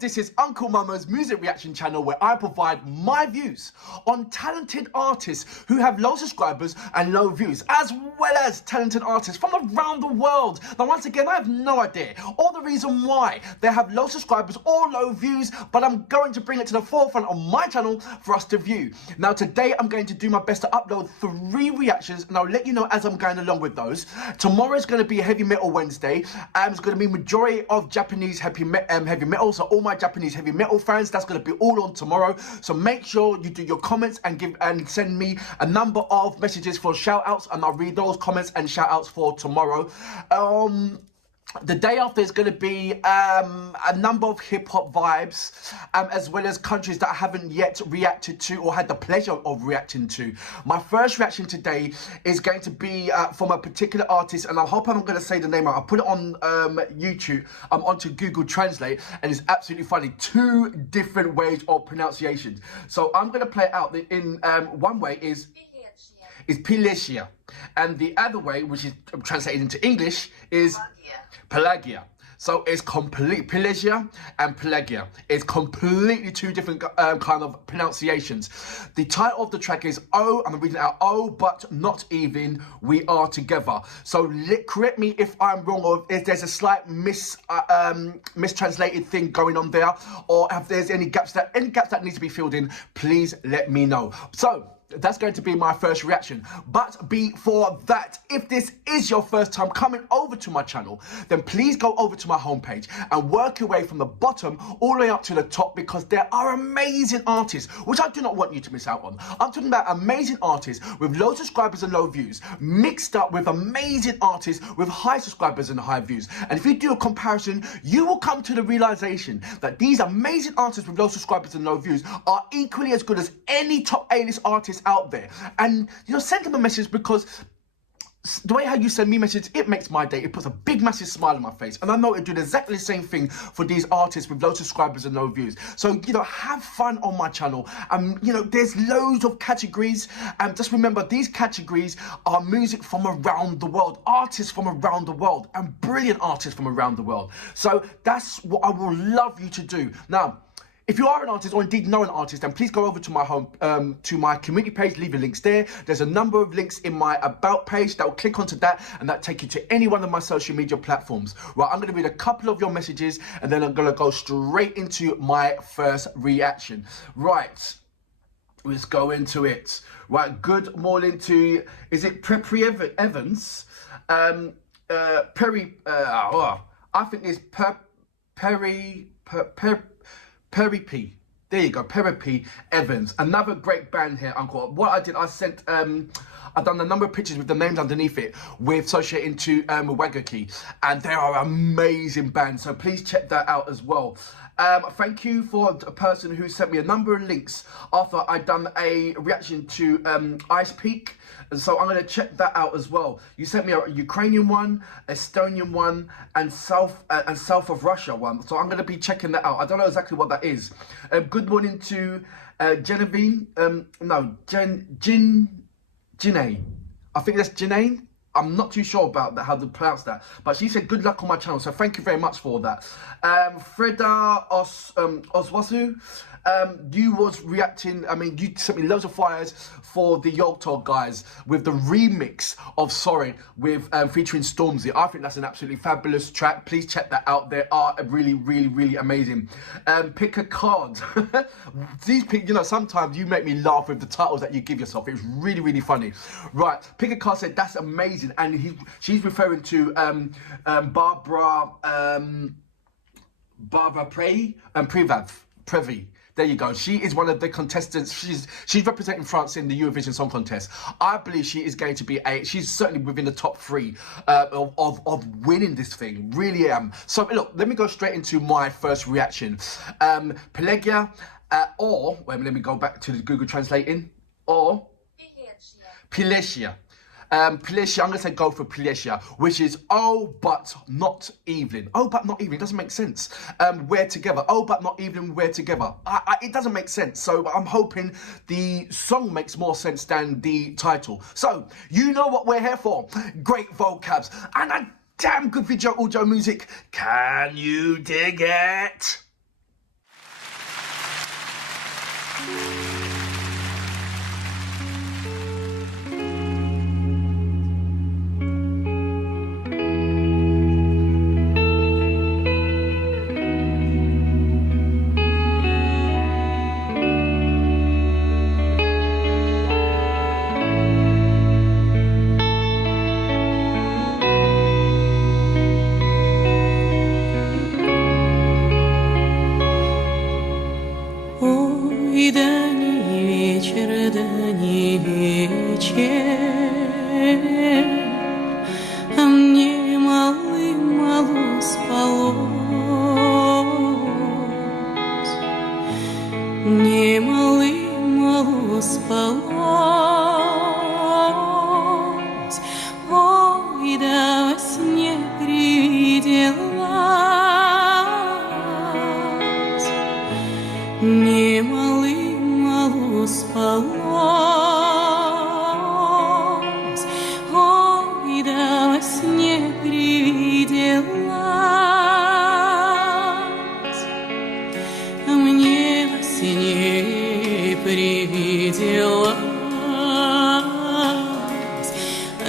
This is Uncle Mama's music reaction channel where I provide my views on talented artists who have low subscribers and low views, as well as talented artists from around the world. Now, once again, I have no idea or the reason why they have low subscribers or low views, but I'm going to bring it to the forefront on my channel for us to view. Now, today I'm going to do my best to upload 3 reactions, and I'll let you know as I'm going along with those. Tomorrow is going to be a Heavy Metal Wednesday, and it's going to be majority of Japanese heavy metal. So all my Japanese heavy metal fans, that's going to be all on tomorrow. So make sure you do your comments and send me a number of messages for shout outs, and I'll read those comments and shout outs for tomorrow. The day after is going to be a number of hip-hop vibes, as well as countries that I haven't yet reacted to or had the pleasure of reacting to. My first reaction today is going to be from a particular artist, and I hope I'm going to say the name right. I'll put it on YouTube, onto Google Translate, and it's absolutely funny. 2 different ways of pronunciation. So I'm going to play it out. In one way is Pelageya, and the other way, which is translated into English, is Pelageya. So it's complete Pelageya and Pelageya. It's completely 2 different kind of pronunciations. The title of the track is Oh, I'm reading it out. Oh, but not even, we are together. So correct me if I'm wrong, or if there's a slight mistranslated thing going on there, or if there's any gaps that need to be filled in, please let me know. So that's going to be my first reaction. But before that, if this is your first time coming over to my channel, then please go over to my homepage and work your way from the bottom all the way up to the top, because there are amazing artists, which I do not want you to miss out on. I'm talking about amazing artists with low subscribers and low views, mixed up with amazing artists with high subscribers and high views. And if you do a comparison, you will come to the realization that these amazing artists with low subscribers and low views are equally as good as any top A-list artist out there. And send them a message, because the way how you send me messages, it makes my day. It puts a big massive smile on my face, and I know it doing exactly the same thing for these artists with low subscribers and no views. So have fun on my channel. There's loads of categories, and just remember, these categories are music from around the world, artists from around the world, and brilliant artists from around the world. So that's what I will love you to do. Now, if you are an artist, or indeed know an artist, then please go over to my to my community page, leave your links there. There's a number of links in my about page that will click onto that, and that take you to any one of my social media platforms. Right, I'm going to read a couple of your messages, and then I'm going to go straight into my first reaction. Right, let's go into it. Right, good morning to, is it Perry Evans? Perry, I think it's Perry P. There you go, Perry P. Evans. Another great band here, Uncle. What I did, I sent, I've done a number of pictures with the names underneath it, with associating to Wagaki, and they are amazing bands. So please check that out as well. Thank you for a person who sent me a number of links after I'd done a reaction to Ice Peak. And so I'm going to check that out as well. You sent me a Ukrainian one, Estonian one, and south of Russia one. So I'm going to be checking that out. I don't know exactly what that is. Good morning to Genevieve. Jinae. I think that's Jinae. I'm not too sure about how to pronounce that, but she said good luck on my channel, so thank you very much for that. Freda Oswasu, you was reacting, you sent me loads of flyers for the Yogtog guys with the remix of Sorry with featuring Stormzy. I think that's an absolutely fabulous track. Please check that out. They are really, really, really amazing. Pick a card. These sometimes you make me laugh with the titles that you give yourself. It's really, really funny. Right, Pick a Card said that's amazing, and she's referring to Barbara Previ. There you go. She is one of the contestants. She's representing France in the Eurovision Song Contest. I believe she is going to be she's certainly within the top 3 of winning this thing. Really am. So look, let me go straight into my first reaction. Pelageya, or wait, let me go back to the Google translating, or Pelageya. Pelageya, I'm going to say go for Pelageya, which is oh, but not even. Oh, but not even. It doesn't make sense. We're together. Oh, but not even we're together. It doesn't make sense. So I'm hoping the song makes more sense than the title. So, you know what we're here for. Great vocabs and a damn good video audio music. Can you dig it? а мне мало спалось, мне мало спалось, ой, да во сне привиделась, мне мало спалось, ой, да во сне привиделась, а мне во сне привиделась,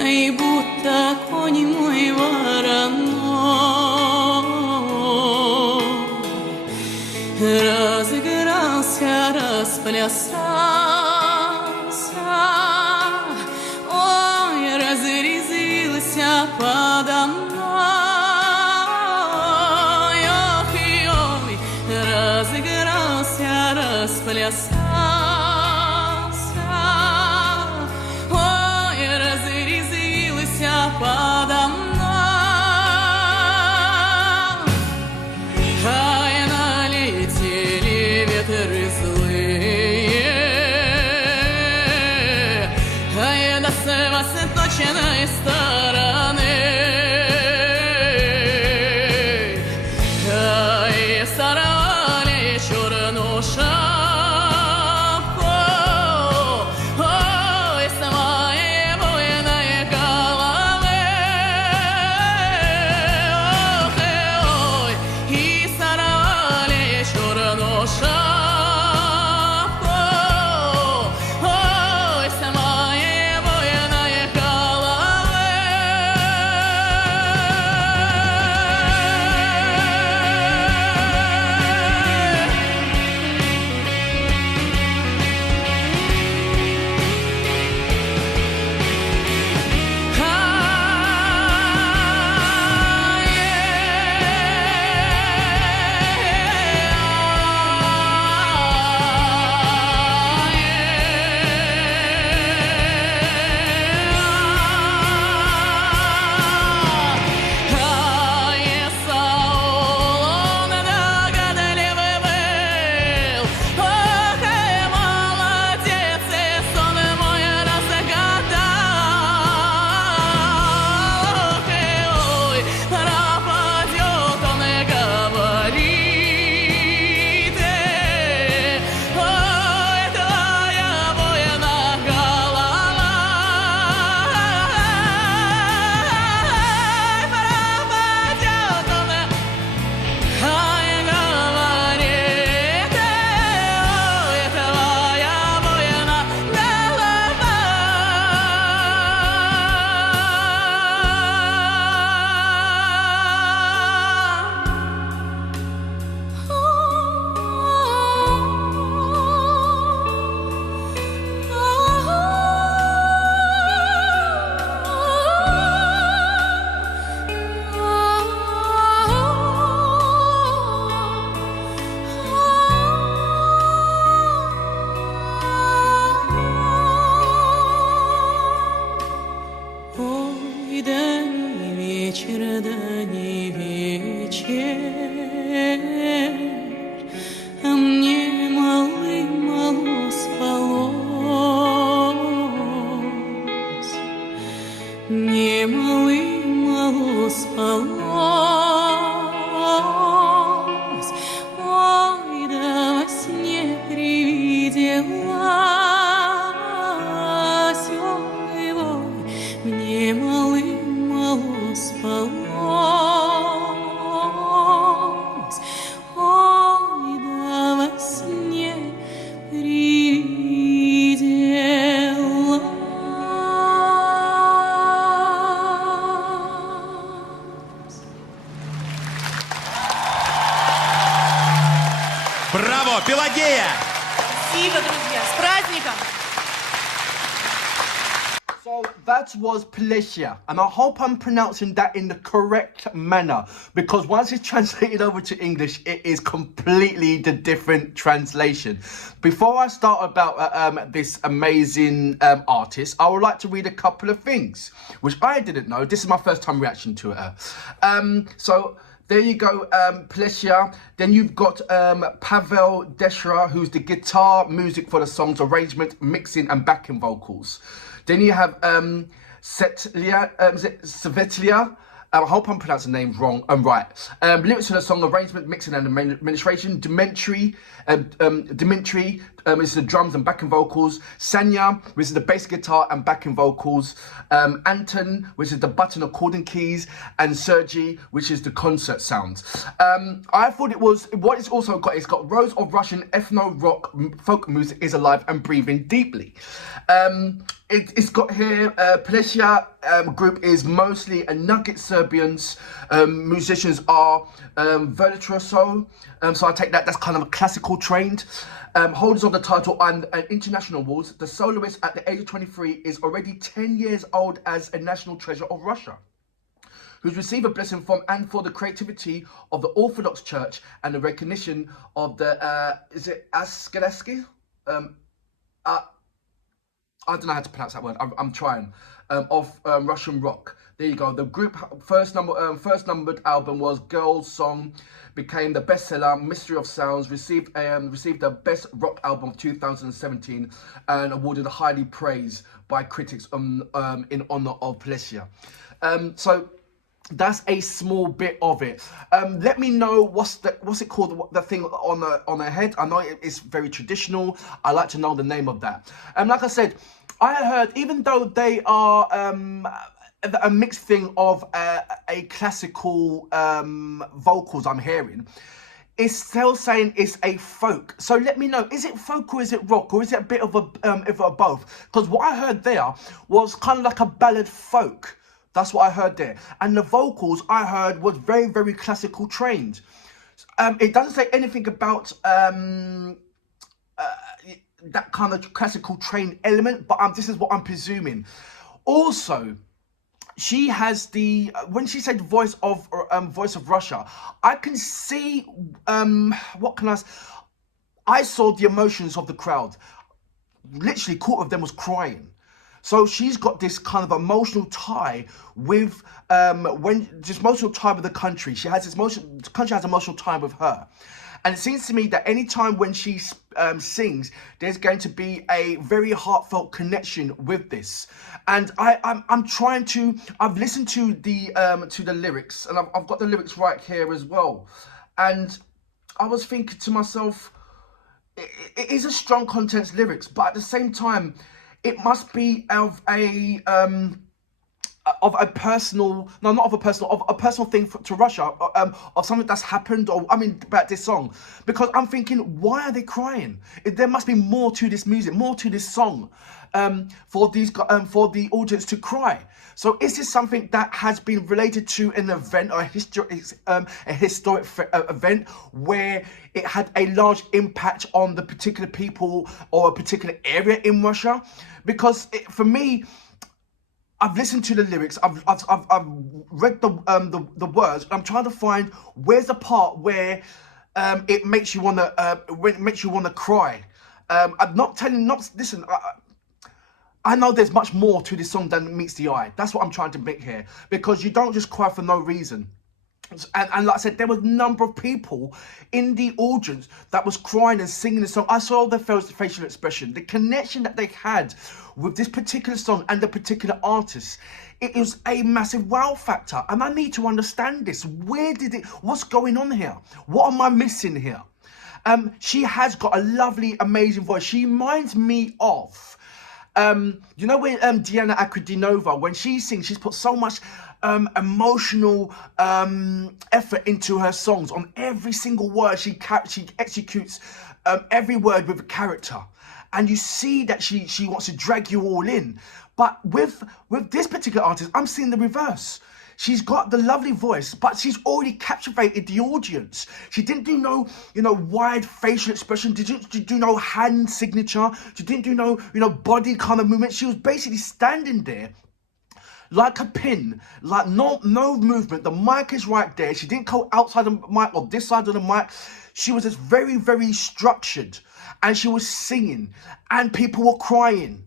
ай, будто конь мой вороной разыгрался, расплясался, ой, разрезился подо мной, ох и ой, разыгрался, расплясался, ой, разрезился подо мной. Ай, налетели ветры злые, ай, да с восточной стороны, ай, сорвали черную шапку, ой, с моей буйной головы, ох и ой, и сорвали черную шапку, ой, с моей буйной головы. Esaul, он догадливый был, ох и молодец, и сон мой разгадал, ох и ой, пропадет он и говорит, ой, твоя буйная голова, пропадет он, ай, говорит, ой, твоя буйная ой, да не вечер, а мне мало спалось, мне мало спалось, ой, да во сне привиделась, ой, ой, мне мало спалось, ой, да во сне привиделась. Браво, Пелагея! Спасибо, друзья, с праздником! So That was Pelageya, and I hope I'm pronouncing that in the correct manner, because once it's translated over to English, it is completely the different translation. Before I start about this amazing artist, I would like to read a couple of things, which I didn't know. This is my first time reaction to her. So there you go, Pelageya. Then you've got Pavel Deshra, who's the guitar music for the song's arrangement, mixing and backing vocals. Then you have Svetlia. I hope I'm pronouncing the names wrong. Right. Lyrics to the song, arrangement, mixing and administration. Dmitry is the drums and backing vocals. Sanya, which is the bass guitar and backing vocals. Anton, which is the button according keys. And Sergey, which is the concert sounds. I thought it was, what it's also got, it's got Rose of Russian ethno-rock folk music is alive and breathing deeply. It's got here, Pelageya group is mostly a Nugget Serbians. Musicians are virtuoso, so I take that's kind of a classical trained. Holders of the title and international awards. The soloist at the age of 23 is already 10 years old as a national treasure of Russia, who's received a blessing from and for the creativity of the Orthodox Church and the recognition of the, is it Askeleski? I don't know how to pronounce that word. I'm trying. Of Russian rock. There you go. The group first numbered album was Girls Song, became the bestseller. Mystery of Sounds received the best rock album of 2017 and awarded highly praise by critics in honor of Pelageya. So that's a small bit of it. Let me know what's it called, the thing on her head. I know it's very traditional. I like to know the name of that. Like I said, I heard, even though they are a mixed thing of a classical vocals I'm hearing, it's still saying it's a folk. So let me know, is it folk or is it rock, or is it a bit of a both? Because what I heard there was kind of like a ballad folk. That's what I heard there. And the vocals I heard was very, very classical trained. It doesn't say anything about that kind of classical trained element, but this is what I'm presuming. Also, she has the, when she said voice of Russia, I can see, I saw the emotions of the crowd. Literally, a quarter of them was crying. So she's got this kind of emotional tie with emotional tie with the country. She has this the country has emotional tie with her. And it seems to me that any time when she sings, there's going to be a very heartfelt connection with this. And I'm trying to, I've listened to the lyrics, and I've got the lyrics right here as well. And I was thinking to myself, it is a strong contents lyrics, but at the same time, it must be of a personal, no, not of a personal, of a personal thing to Russia, of something that's happened, or about this song, because I'm thinking, why are they crying? There must be more to this music, more to this song, for the audience to cry. So is this something that has been related to an event or a historic event where it had a large impact on the particular people or a particular area in Russia? Because for me, I've listened to the lyrics, I've read the words, and I'm trying to find where's the part where it makes you wanna cry. I'm not telling, listen. I know there's much more to this song than meets the eye. That's what I'm trying to make here, because you don't just cry for no reason. And like I said, there was a number of people in the audience that was crying and singing the song. I saw their facial expression, the connection that they had with this particular song and the particular artist. It was a massive wow factor, and I need to understand this. What's going on here? What am I missing here? She has got a lovely, amazing voice. She reminds me of, you know, when Diana Akudinova, when she sings, she's put so much emotional effort into her songs. On every single word, she executes every word with a character, and you see that she wants to drag you all in. But with this particular artist, I'm seeing the reverse. She's got the lovely voice, but she's already captivated the audience. She didn't do no, wide facial expression. Didn't do no hand signature. She didn't do no, body kind of movement. She was basically standing there like a pin, like no movement. The mic is right there. She didn't go outside the mic or this side of the mic. She was just very, very structured, and she was singing, and people were crying.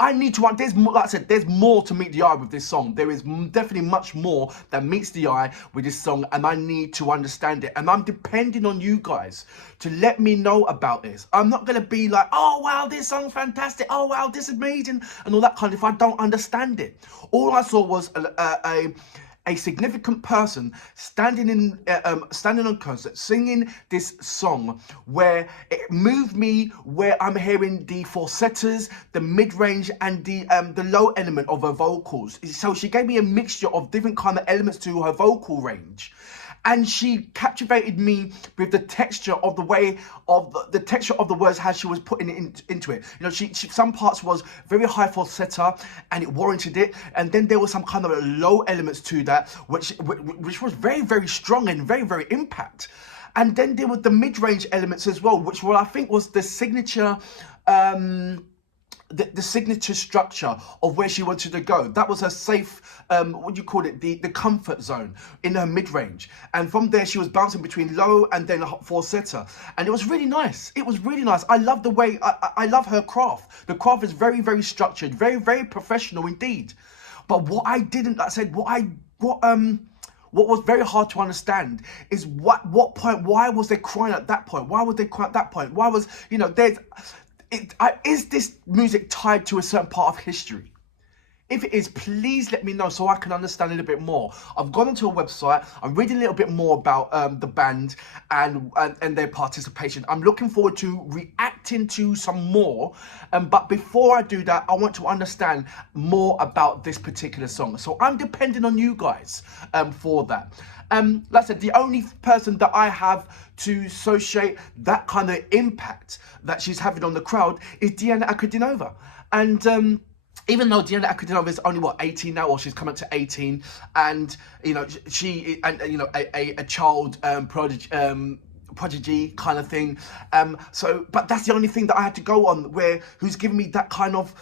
I need to, there's more, like I said, there's more to meet the eye with this song. There is definitely much more that meets the eye with this song, and I need to understand it. And I'm depending on you guys to let me know about this. I'm not going to be like, oh, wow, this song's fantastic. Oh, wow, this is amazing. And all that kind of, if I don't understand it. All I saw was a significant person standing on concert singing this song where it moved me, where I'm hearing the falsettos, the mid-range, and the low element of her vocals. So she gave me a mixture of different kind of elements to her vocal range. And she captivated me with the texture of the way of the texture of the words, how she was putting it into it. You know, she some parts was very high falsetto, and it warranted it. And then there was some kind of low elements to that, which was very, very strong and very, very impact. And then there were the mid-range elements as well, which I think was the signature. The signature structure of where she wanted to go. That was her safe, what do you call it, the comfort zone in her mid-range. And from there, she was bouncing between low and then falsetto. And it was really nice. It was really nice. I love the way, I love her craft. The craft is very, very structured, very, very professional indeed. But what I didn't, like I said, what was very hard to understand is what point, why was they crying at that point? Why was they crying at that point? Why was, you know, is this music tied to a certain part of history? If it is, please let me know so I can understand a little bit more. I've gone onto a website. I'm reading a little bit more about the band and their participation. I'm looking forward to reacting to some more. But before I do that, I want to understand more about this particular song. So I'm depending on you guys for that. Like I said, the only person that I have to associate that kind of impact that she's having on the crowd is Diana Ankudinova. And even though Diana Ankudinova is only 18 now, or she's coming to 18, and you know she and you know a child prodigy kind of thing. But that's the only thing that I had to go on, who's giving me that kind of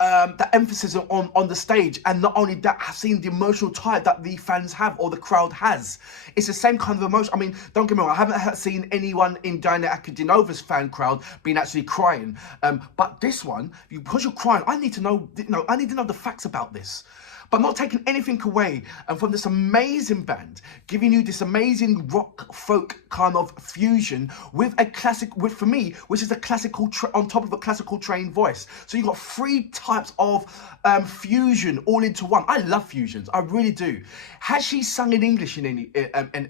that emphasis on the stage. And not only that, I've seen the emotional tie that the fans have, or the crowd has. It's the same kind of emotion. I mean, don't get me wrong, I haven't seen anyone in Diana Ankudinova's fan crowd being actually crying. But this one, because you're crying, I need to know the facts about this. But not taking anything away from this amazing band, giving you this amazing rock folk kind of fusion with a classic, for me, which is a classical on top of a classical trained voice. So you've got three types of fusion all into one. I love fusions, I really do. Has she sung in English in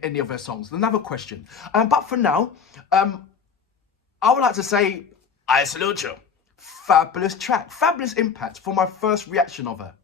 any of her songs? Another question. But for now, I would like to say, I salute you. Fabulous track, fabulous impact for my first reaction of her.